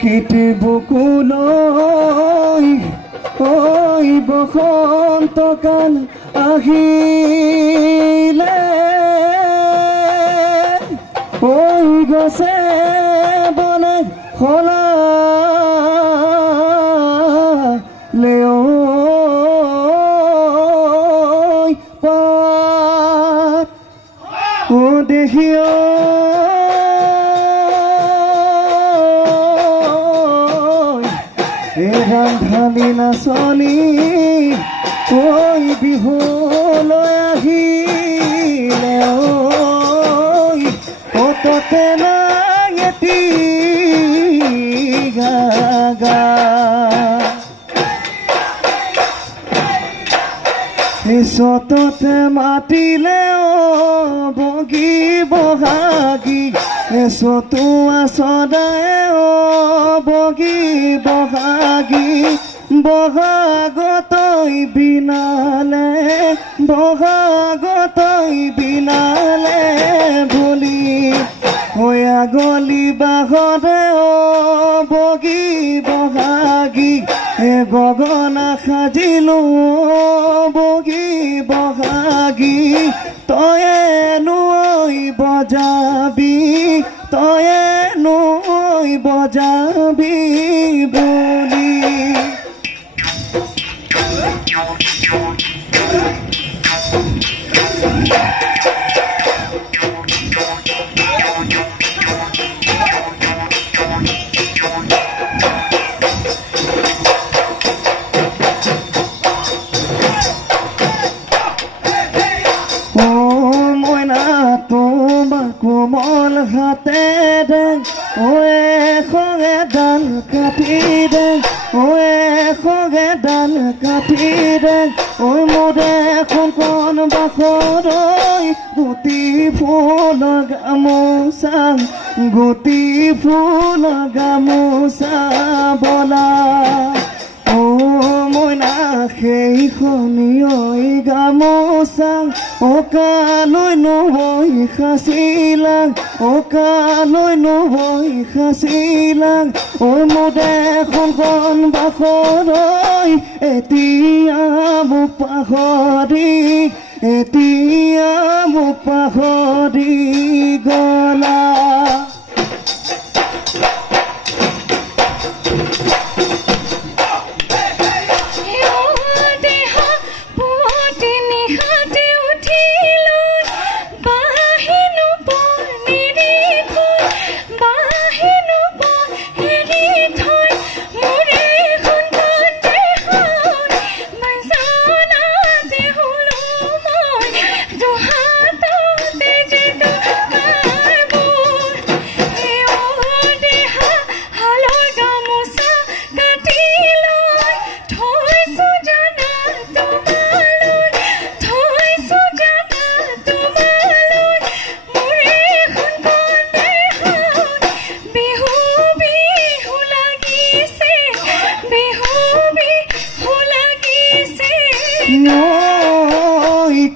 প্ৰকৃত বুকুলৈ ঐ বসন্ত কাল আহিলে ঐ গছে বনে সলালে পাত ও দেখিও ৰান্ধালি নাচনি ঐ বিহুলৈ আহিলে ঐ ততে নাই এটি গাগা সততে মাতিলে বগী বহাগী চতুৱা সদায় বগী বহাগী বহাগতৈ বিনালে বহাগতৈ বিনালে বুলি হৈয়া গলি বাহৰে বগী বহাগী গগনা সাজিলো বগী বহাগী তয়ে নৈ বজাবি তয়ে নৈ বজাবি বুলি কোমল হাতে দে খগে ডাল কাটি দে ডাল কাটি দে মোৰে এখন বাখৰৈ গুটি ফুল গামোচা গুটি ফুল গামোচা বলা মইনা সেইখনি ঐ গামোচা কালৈ নবৈ সাঁচিলা কালৈ নবৈ সাঁচিলা মোৰে এখন বাখৰৈ এতিয়া মোক পাহৰি গলা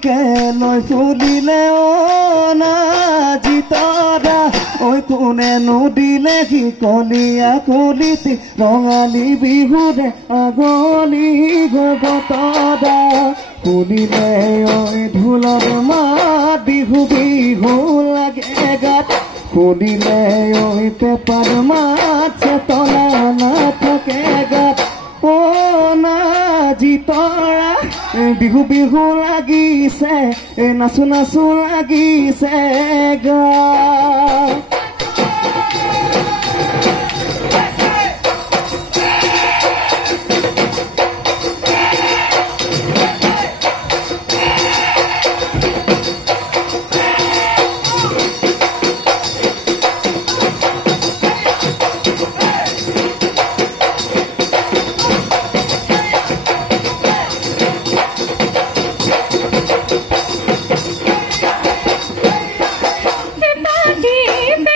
কেলৈ ফুলিলে নাজি তৰা কোনে নুদিলে শিকলীয়া কলিতে ৰঙালী বিহুৰে আগলি গতৰা ফুলিলে ঢোলৰ মাত বিহু বিহু লাগে গাত ফুলিলে পেপাৰ মাত চেতনা নাথাকে গাত নাজি তৰা বিহু বিহু লাগিছে নাচো নাচো লাগিছে গা Baby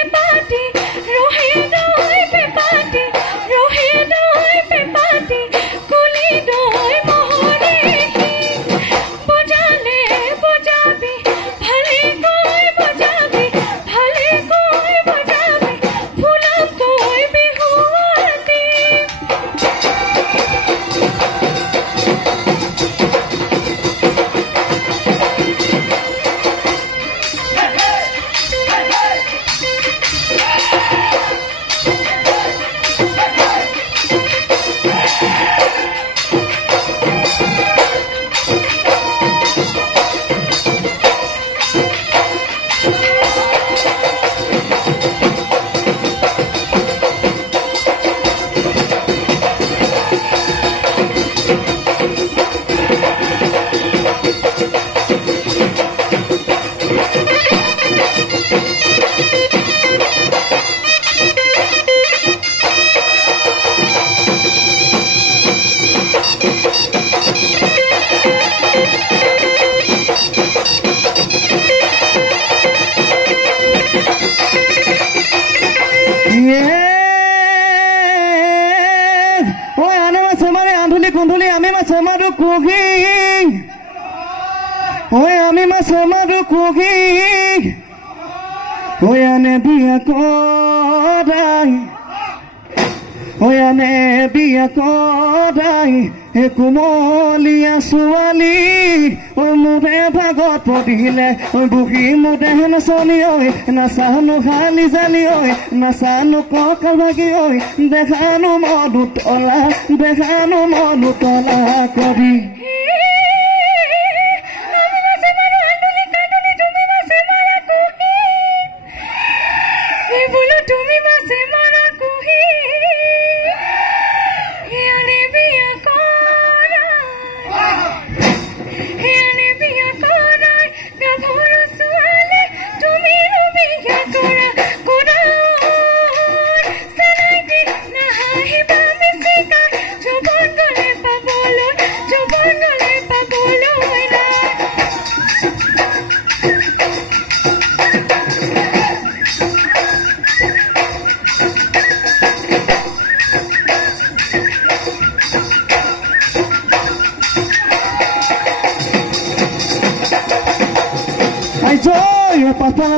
কুহি আনে বিয়া কৰাই আনে বিয়া কৰাই কোমলীয়া ছোৱালী মোৰে ভাগত পৰিলে বুহি মোৰে নাচনি ঐ নাচানো খালি জালি ঐ নাচানো কঁকাল ভাগি ঐ দেখানো মনো তলা কৰি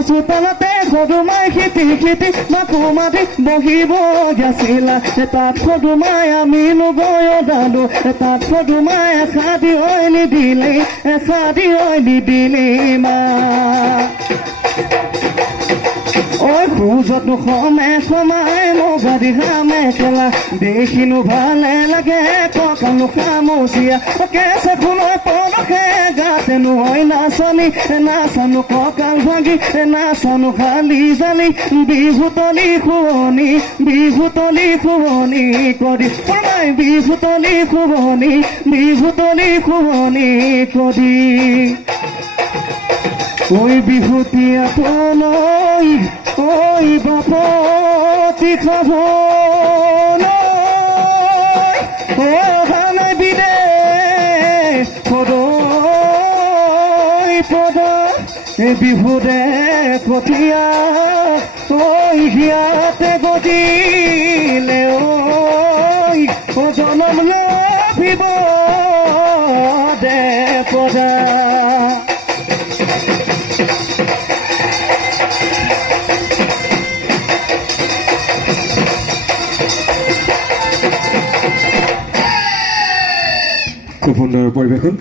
চোতালতে সদুমাই খেতি মাকো মাতি বহিব গেছিলা তাত সদুমাই আমি নগৈ দালো তাত সদুমাই এষাদি নিদিলে মা ঐ খোজতো সমাই মগাদি মেখেলা দেখিনো ভালে লাগে কঁকালো খামুচিয়া কেঁচা ফুলৰ পৰহে গাতেনো হয় নাচানো কঁকাল ভাগি নাচানো খালি জালি বিহুতলি শুৱনি কৰি বিহুতলি কৰি ঐ বিহুতীয়া পলৈ ঐ বাপতি খাবলৈ অহানে বিদে পদা বিহুদে কঠীয়া ঐ হিয়াতে গজিলে ঐ জনম লভিব দে পদা খুব সুন্দৰ পৰিৱেশন।